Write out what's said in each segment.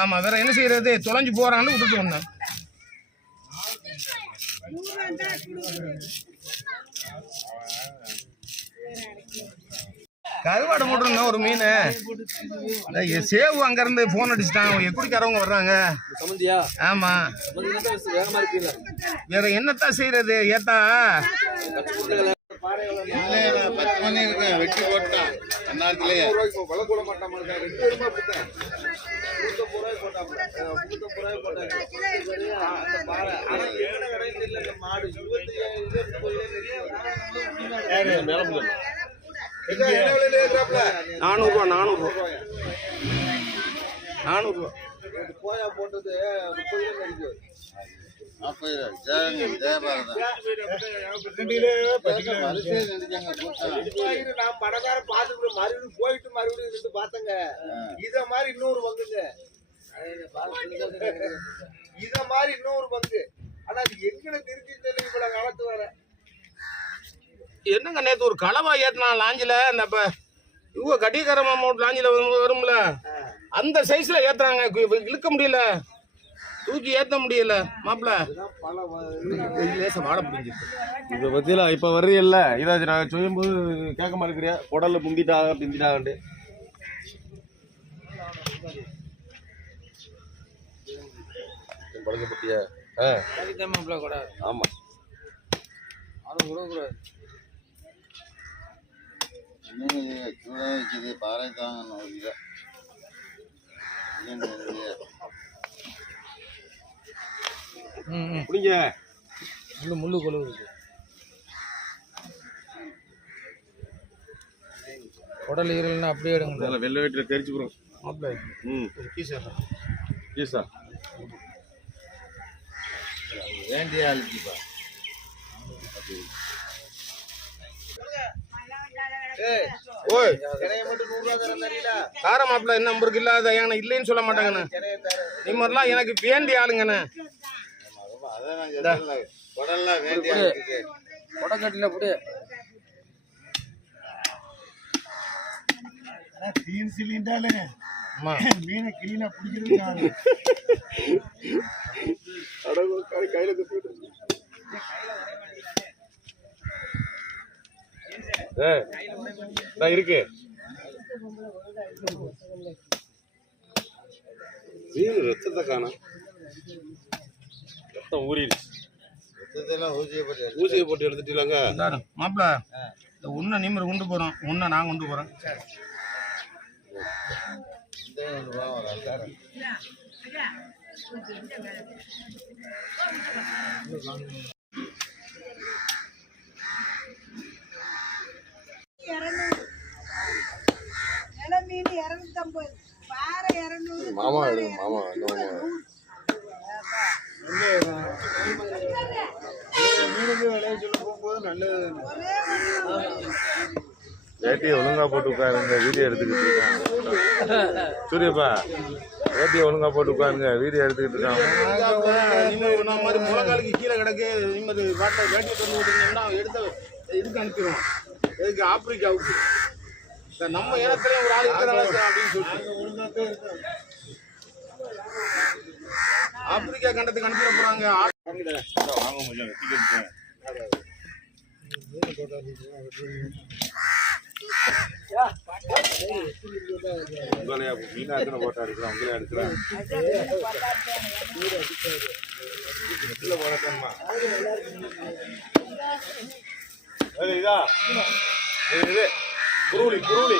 ஆமா, வேற என்ன செய்யறது? தொலைஞ்சு போறான்னு விட்டுட்டு வந்தேன். கருவாடை போட்டுருந்தா ஒரு மீன் சேவு அங்க இருந்து போன் அடிச்சுட்டான். எப்படிக்காரவங்க வர்றாங்க? ஆமா, வேற என்னத்தான் செய்யறது? ஏத்தா வெட்டி போட்டான் அந்நேரத்திலேயே $400 போயா போட்டது 30 நான் பணக்கார பாத்துட்டு மறுபடியும் போயிட்டு மறுபடியும் பார்த்தங்க. இத மாதிரி இன்னொரு பங்குங்க, இத மாதிரி இன்னொரு பங்கு. ஆனா அது எங்கட திருச்சி தெலுங்கு இவ்வளவு காலத்து வர என்னங்க? நேற்று ஒரு கலவா ஏத்தினா லாஞ்சில, இந்த இவங்க கட்டிக்கார மாமா லாஞ்சில வரும்ல, அந்த சைஸ்ல ஏத்துறாங்க. இழுக்க முடியல, தூக்கி ஏத்த முடியல. மாப்பிள்ள வாட பிடிச்சிருக்கு. இதை பத்தியில இப்ப வர்றது இல்ல. இதாச்சு நான் சொல்லும் போது கேட்க மாட்டேங்கிறியா? குடல்ல முந்திட்டாங்க பிந்திட்டாங்கட்டு. பழக்கப்பட்டியா? ஆமா, பாறை தாங்க முள்ளு கொழுவு உடல் ஈரல்னா அப்படியே எடுங்க. வெள்ளை வீட்டுல தெரிச்சு போறோம். வேண்டிய ஆளுப்பா கார மாப்பிள்ள என்ன நம்பருக்கு இல்லாத ஏன்னா இல்லைன்னு சொல்ல மாட்டாங்கண்ணே. நீ மாதிரிலாம் எனக்கு வேண்டிய ஆளுங்கண்ணே. கொடக்கட்டில புடி மீனை கிளீனா பிடிக்கிறது கையில இருக்கு. ரத்தத்தை காணோம், ரத்தம் ஊறிடுச்சு. ஊசியை போட்டு எடுத்துட்டீங்களாங்க மாப்பிள்ள. உன்னை நீமர் கொண்டு போறோம், உன்னை நான் கொண்டு போறேன். மாமா எடுங்க, மாமா வேட்டியை ஒழுங்கா போட்டு உட்காருங்க, வீடியோ எடுத்துக்கிட்டு இருக்காங்க. சூரியப்பா, வேட்டியை ஒழுங்கா போட்டு உட்காருங்க, வீடியோ எடுத்துக்கிட்டு இருக்காங்க. மாதிரி முழங்காலுக்கு கீழே கிடக்கு. வேட்டியை கொண்டு விட்டீங்கன்னா எடுத்து இதுக்கு அனுப்பிடுவோம். எதுக்கு? ஆப்பிரிக்காவுக்கு. நம்ம இடத்துல ஒரு ஆள் இருக்கிறாங்க அப்படின்னு சொல்லிட்டு ஆப்பிரிக்கா கண்டத்துக்கு அனுப்பிட போறாங்க. வாங்க முடியும் உங்களையா மீனா எத்தனை போட்டா எடுக்கிறேன்? உங்களே எடுக்கிறேன். இதா இது குருளி குருளி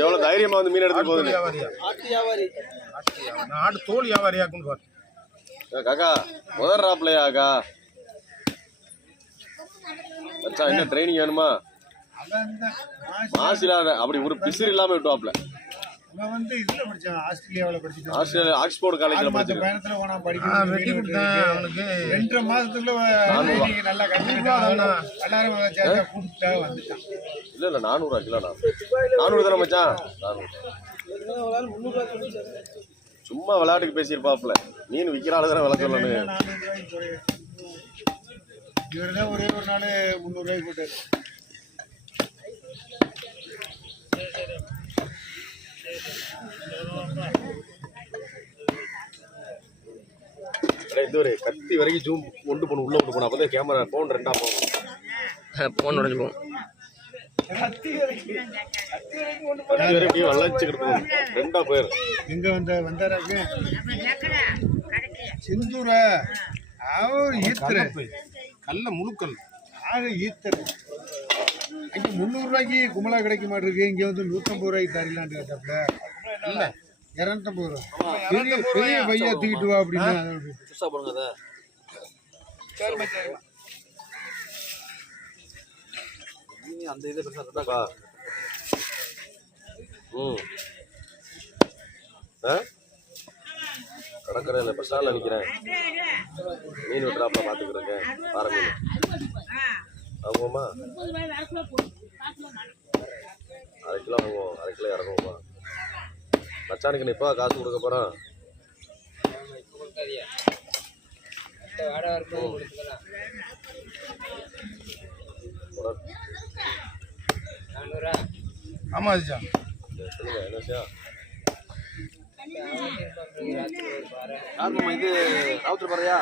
எவ்வளவு தைரியமா வந்து மீன் எடுத்து போகுது. ஆடு தோல் வியாபாரியாக்குன்னு பாரு. காக்கா முதல் ராப்லையாக்கா என்ன ட்ரைனிங் வேணுமா? மாசிலாத அப்படி ஒரு பிசிறு இல்லாம விட்டுவாப்ல. அவன் வந்து இதுல படிச்சான், ஆஸ்திரேலியாவுல படிச்சிட்டு. ஆஸ்திரேலியா ஆக்ஸ்போர்ட் காலேஜ்ல படிச்சான். பயணத்துல போனா படிக்க வெட்டி கொடுத்தேன் அவனுக்கு. 2 மாசத்துக்குள்ள நல்லா கத்துக்கிட்டான். எல்லாரும் சேர்த்து கூப்பிட்டு வந்துட்டான். இல்ல 400 கிலோ 400 தானே மச்சான். 400 சும்மா விளையாட்டுக்கு பேசியிருப்பாப்புல. மீன் விற்கிற ஆளு தானே விலை சொல்லணும். இவருதான் ஒரே ஒரு நாள் 300 ரூபாய்க்கு போட்டாரு. இந்த ஒரு கத்தி வரைக்கும் ஜூம் கொண்டு போகணும், உள்ள கொண்டு போகணும். அப்பதான் கேமரா ஃபோன் 2ஆ போகும். ஃபோன் உடஞ்சு போகும். கத்தி வரைக்கும் வளைச்சு கிடக்கணும், 2ஆ போயிடும். எங்க வந்தாராக்கு செந்தூர அவர் ஈத்துற கல்ல முழுக்கல் ஆக ஈத்துற. இங்க 300 ரூபாய்க்கு கும்பலா கிடைக்க மாட்டிருக்கு. இங்க வந்து 150 ரூபாய்க்கு தரலான்னு கேட்டாப்ல. இல்ல 250 ரூபா பெரிய பையா தூக்கிட்டு வா அப்படின்னு. அந்த இது பெருசா இருந்தாக்கா கடற்கரையில் பஸ் ஸ்டாண்டில் நிற்கிறேன். மீன் விட்டுறாப்பா பார்த்துக்கிறேங்க. பாறை மீன் வாங்குவோமா? 1/2 கிலோ வாங்குவோம், 1/2 கிலோ இறங்குவோமா? மச்சானுக்கு நீ இப்போ காசு கொடுக்க போகிறான். ஆமா அஜா சொல்லுங்க என்ன விஷயம்? இது ராவுத்தர் பாறையா?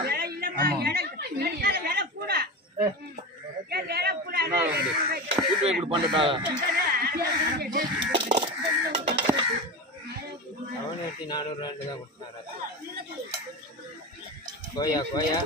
வீட்டு கொடுப்பான்டா. அவனுக்கு 400 ரூபாய் தான் கொடுத்தாரு. கோயா கோயா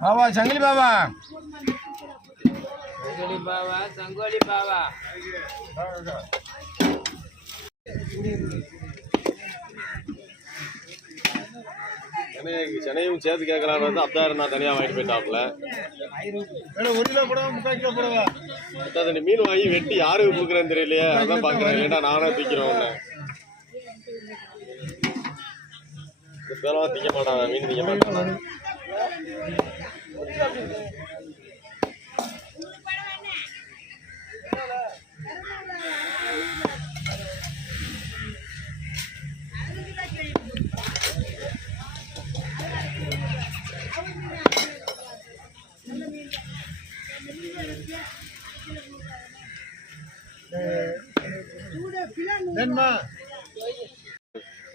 பாபா சங்கிலி பாபா சங்கோலி பாவா சென்னையும் சேர்த்து கேட்கலான்னு வந்து அப்தார் நான் தனியாக வாங்கிட்டு போயிட்டாப்புல. 1 கிலோ போடவா 3/4 கிலோ போடவா? அதாவது மீன் வாங்கி வெட்டி யாருக்கு கொடுக்குறேன்னு தெரியலையே, அதான் பார்க்குறேன். ஏன்டா நானே தூக்கிறேன் உன்னை. பேரெல்லாம் திங்க மாட்டாங்க, மீன் திங்க மாட்டாங்க.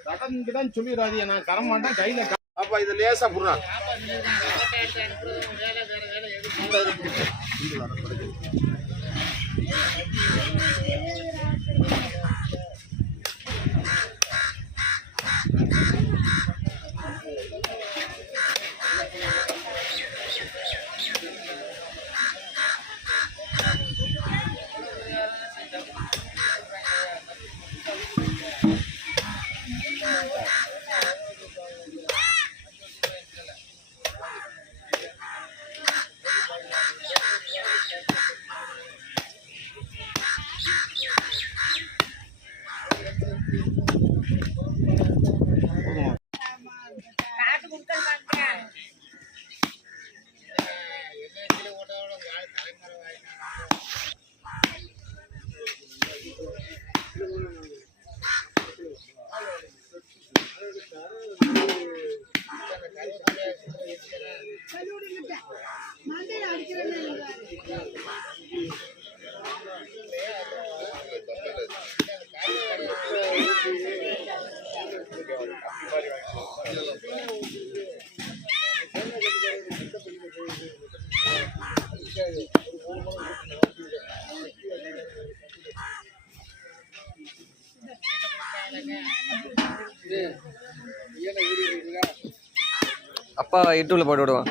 கடனுக்கு தான் சொல்லிடாதீங்க, நான் தர மாட்டேன். கையில பாப்பா இது லேசா புடுறான். அப்பா யூடியூப்ல போட்டு விடுவான்.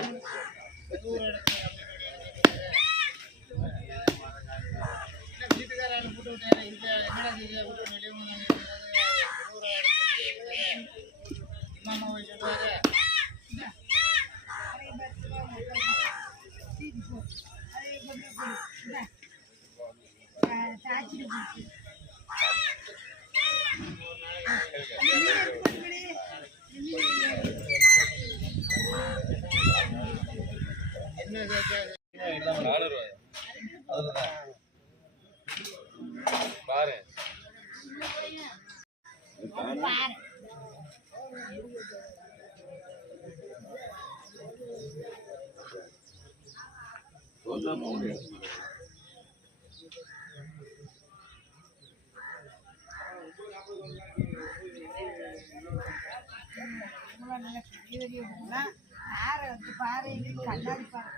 பாரு பாரு கண்ணாடி பாரு